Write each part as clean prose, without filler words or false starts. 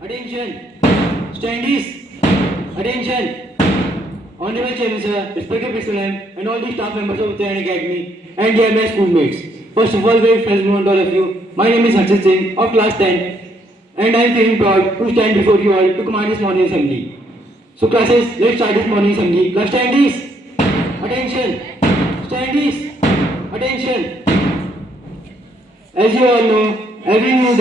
Attention! Standees! Attention! Honorable Chairman Sir, respected Principal and all the staff members of Uttarayan Academy and dear my schoolmates. First of all, very friends to all of you. My name is Harshit Singh of class 10 and I am feeling proud to stand before you all to command this morning assembly. So classes, let's start this morning assembly. Class standees! Attention! Standees! Attention! As you all know, every new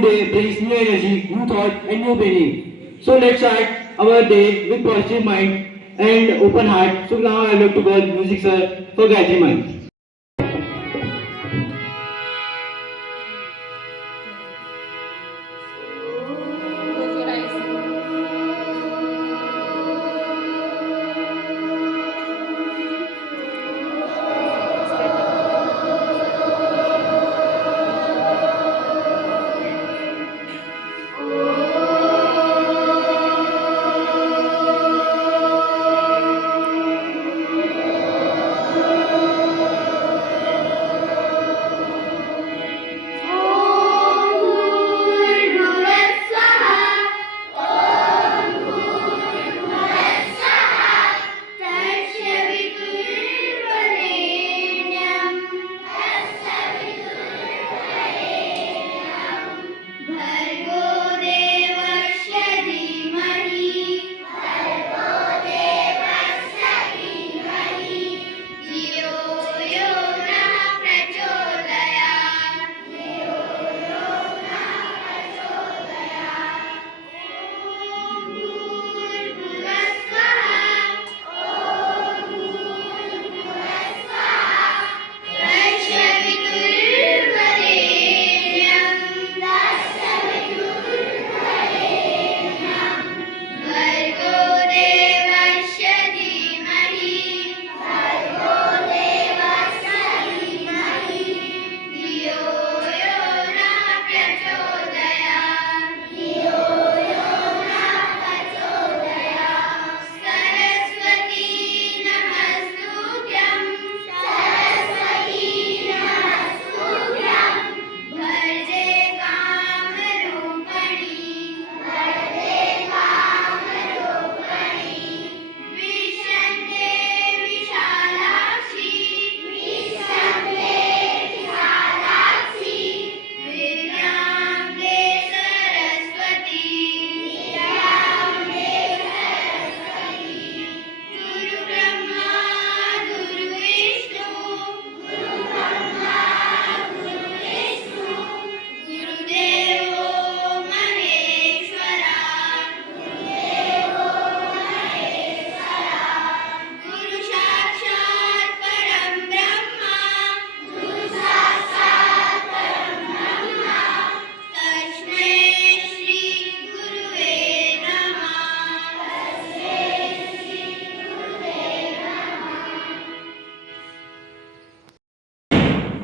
day brings new energy, new thought and new beginning. So let's start our day with positive mind and open heart. So now I would like to call music sir for Gayatri Mantra.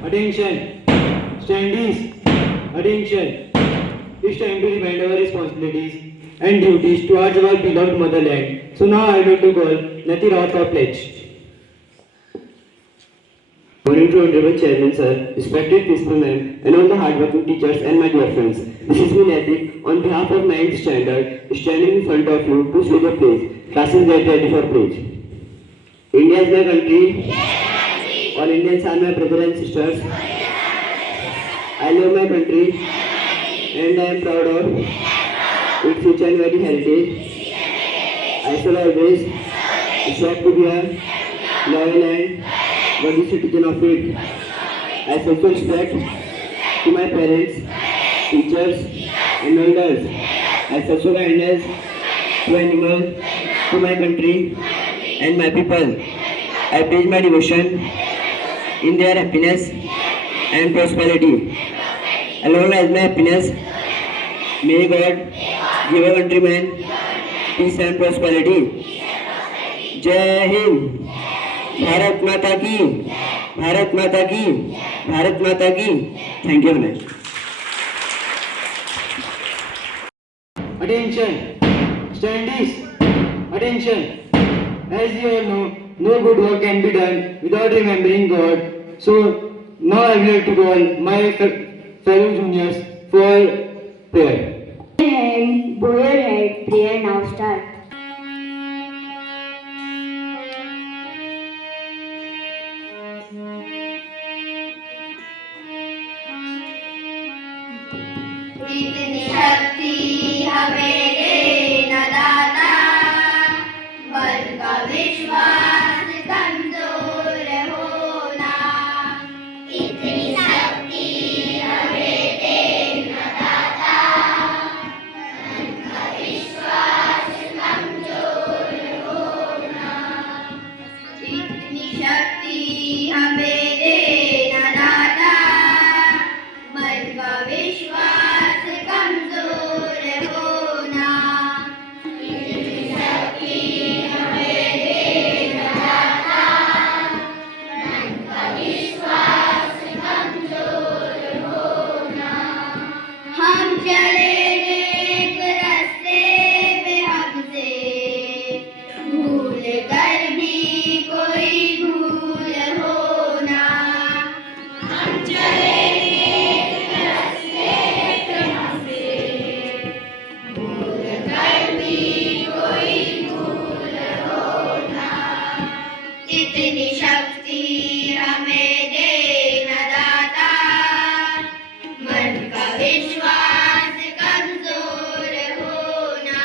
Attention! Standees! Attention! It's time to remind our responsibilities and duties towards our beloved motherland. So now I would like to call Nati Rawat for pledge. Morning to Honorable Chairman Sir, respected Principal Ma'am, and all the hardworking teachers and my dear friends. This is me Natik on behalf of 9th Standard, standing in front of you to say the pledge. Classes get ready for pledge. India is my country. All Indians are my brothers and sisters. I love my country and I am proud of its rich and varied heritage. I shall always strive to be a loyal and worthy citizen of it. I show respect to my parents, teachers and elders. I show kindness to animals, to my country and my people. I pledge my devotion in their happiness and prosperity. Alone as my happiness, may God give a countryman peace and prosperity. Jai Hind! Bharat Mata ki! Bharat Mata ki! Bharat Mata ki! Thank you, Vinay. Attention! Standees! Attention! As you all know, no good work can be done without remembering God. So now I would like to call my fellow juniors for prayer. start. इतनी शक्ति हमें दे न दाता, मन का विश्वास कमजोर होना। इतनी शक्ति हमें दे न दाता, मन का विश्वास कमजोर होना। इतनी शक्ति हमें दे न दाता, मन का विश्वास कमजोर होना। इतनी शक्ति हमें दे न दाता, मन का विश्वास कमजोर होना। हम चले नेक रास्ते पे हमसे भूल कर भी कोई भूल होना। हम चले नेक रास्ते पे हमसे भूल कर भी कोई भूल होना। इतनी शक्ति हमें दे न दाता, मन का विश्वास कमजोर होना।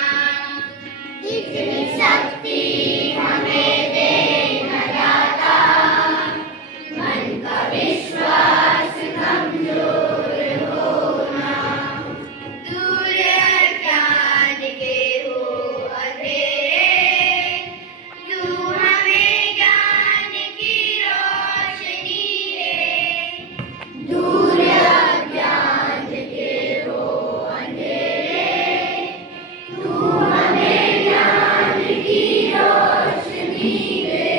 इतनी शक्ति हमें दे न दाता, मन का विश्वास कमजोर होना। दूर अज्ञान के हो अंधेरे, तू हमें ज्ञान की रोशनी दे। दूर अज्ञान के हो अंधेरे, तू हमें ज्ञान की रोशनी दे।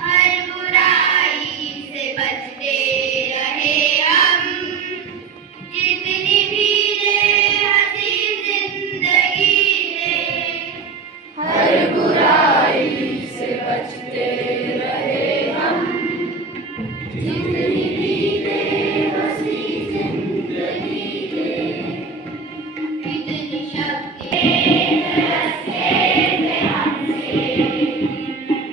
हर बुराई से बचते रहे हम, जितनी भी ले हंसी जिंदगी ले। हर बुराई से बचते रहे हम, जितनी भी ले हंसी जिंदगी ले। इतनी शक्ति रास्ते पे हमसे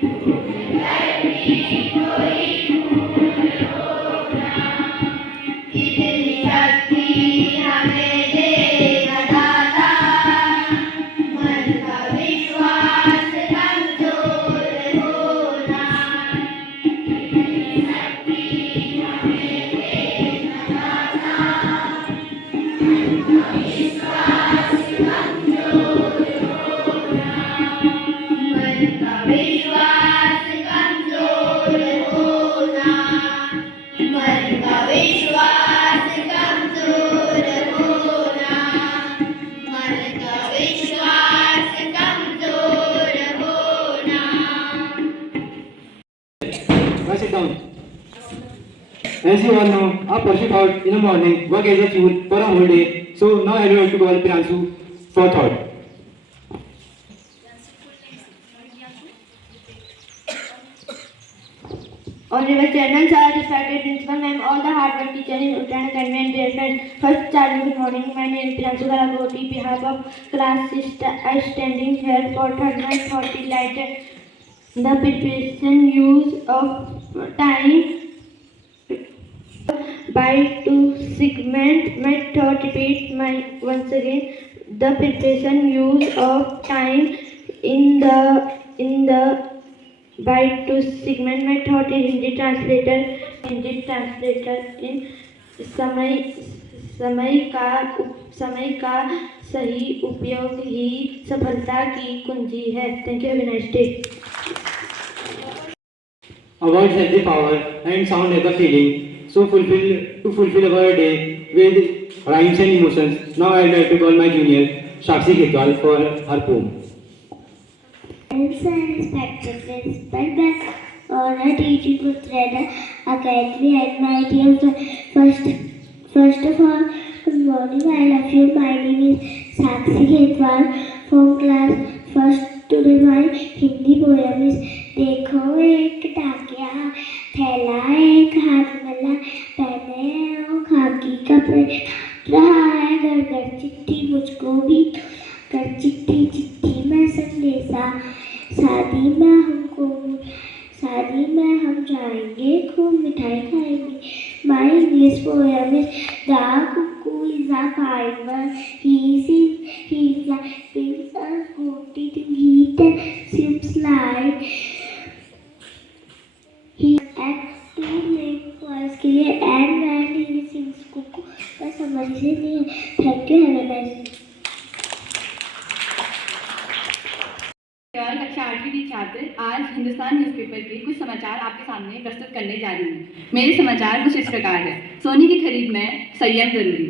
भूल कर भी कोई भूल होना। इतनी शक्ति हमें दे न दाता, मन का विश्वास कमजोर होना। इतनी शक्ति हमें दे न दाता, मन का विश्वास कमजोर होना। मन का विश्वास कमजोर होना। मन का विश्वास कमजोर होना। मन का विश्वास कमजोर होना। Now sit down. As you all know, our pursuit out in the morning, work as a fuel for a whole day. So now I would like to call Priyanshu for thought. Honorable Chairman, sir, respected principal, ma'am, all the hardworking teachers in Uttarakhand Academy and dear friends. First, childhood good morning. My name is Priyanshu Galagoti. Behalf of class, I standing here for third month for delighted the preparation use of time by to segment method. Repeat my once again. The preparation use of time in the by to segment method in Hindi translator in समय का सही उपयोग ही सफलता की कुंजी है. Thank you. Have a nice day. Our words have the power and sound has the feeling. So to fulfill our day with rhymes and emotions. Now I would like to call my junior Shakshi Kitwal for her poem. Respected principal, honor teaching Uttarakhand Academy and my dear first of all, good morning. I love you. My name is Shakshi Kitwal from class first. Today my Hindi poem is देखो एक टाकिया थैला एक हाथ मला पहने खाकी कपड़े रहा है घर घर चिट्ठी मुझको भी कर चिट्ठी चिट्ठी में संदेशा, शादी में हम जाएंगे, खूब मिठाई खाएंगे. My English poem is The Cuckoo is a fine bird. He flies, brings a good he seems like he acts to make voice clear and when he sings cuckoo का समझ से नहीं है. Thank you, have a nice day. कक्षा 8वीं की छात्र आज हिंदुस्तान न्यूज़पेपर के कुछ समाचार आपके सामने प्रस्तुत करने जा रही हूँ. मेरे समाचार कुछ इस प्रकार है. सोने की खरीद में संयम जरूरी.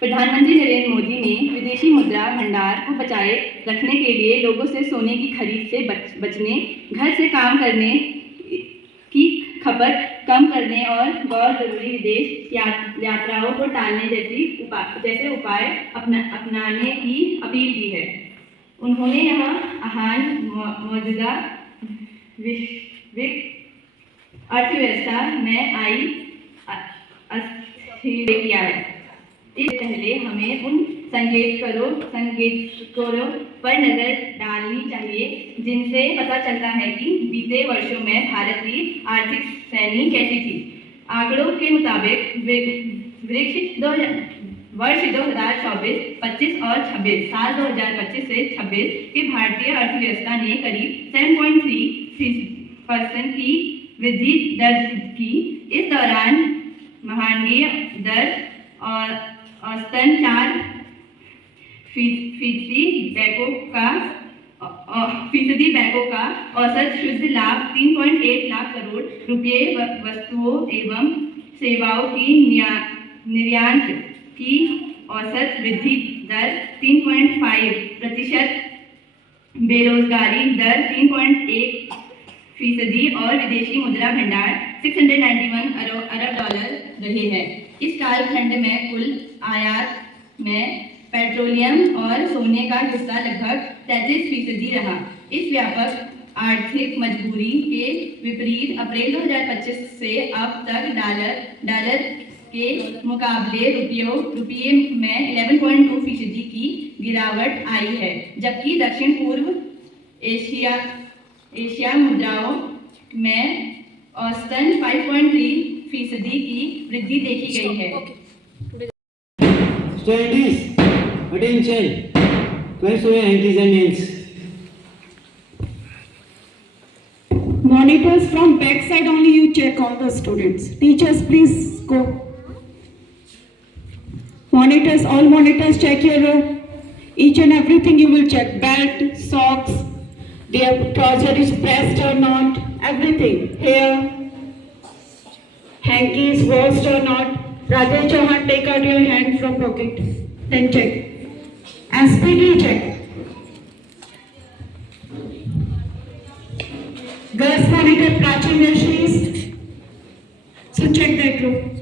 प्रधानमंत्री नरेंद्र मोदी ने विदेशी मुद्रा भंडार को बचाए रखने के लिए लोगों से सोने की खरीद से बचने, घर से काम करने की खपत कम करने और गैर जरूरी विदेश यात्राओं को टालने जैसे उपाय अपनाने की अपील की है. उन्होंने यहाँ हाल मौजूदा वैश्विक अर्थव्यवस्था में आई अस्थिरता किया है. इससे पहले हमें उन संकेतकों पर नजर डालनी चाहिए जिनसे पता चलता है कि बीते वर्षों में भारत की आर्थिक श्रेणी कैसी थी. आंकड़ों के मुताबिक वर्ष 2024-25 और 26 साल 2025 से 26 के भारतीय अर्थव्यवस्था ने करीब 7.3% की वृद्धि दर्ज की. इस दौरान महंगाई दर और औसतन 4% बैंकों का औसत शुद्ध लाभ 3.1 लाख करोड़ रुपये, वस्तुओं एवं सेवाओं की निर्यात की औसत वृद्धि दर 3.5%, बेरोजगारी दर 3.1% और विदेशी मुद्रा भंडार 691 अरब डॉलर रहे हैं. इस कालखंड में कुल आयात में पेट्रोलियम और सोने का हिस्सा लगभग 33% रहा. इस व्यापक आर्थिक मजबूरी के विपरीत अप्रैल 2025 से अब तक डॉलर के मुकाबले रुपये में 11.2% की गिरावट आई है, जबकि दक्षिण पूर्व एशिया मुद्राओं में औसतन 5.3% की वृद्धि देखी गई है. Studies, attention, class your hankies and nails. Monitors from backside only, you check all the students. Teachers, please go. Monitors, all monitors, check your row. Each and everything you will check. Belt, socks, their trouser is pressed or not, everything. Hair, hankies washed or not. Rajesh Chauhan, take out your hand from pocket. Then check. And speedily check. Girls monitor Prachi Nurseries. So check that room.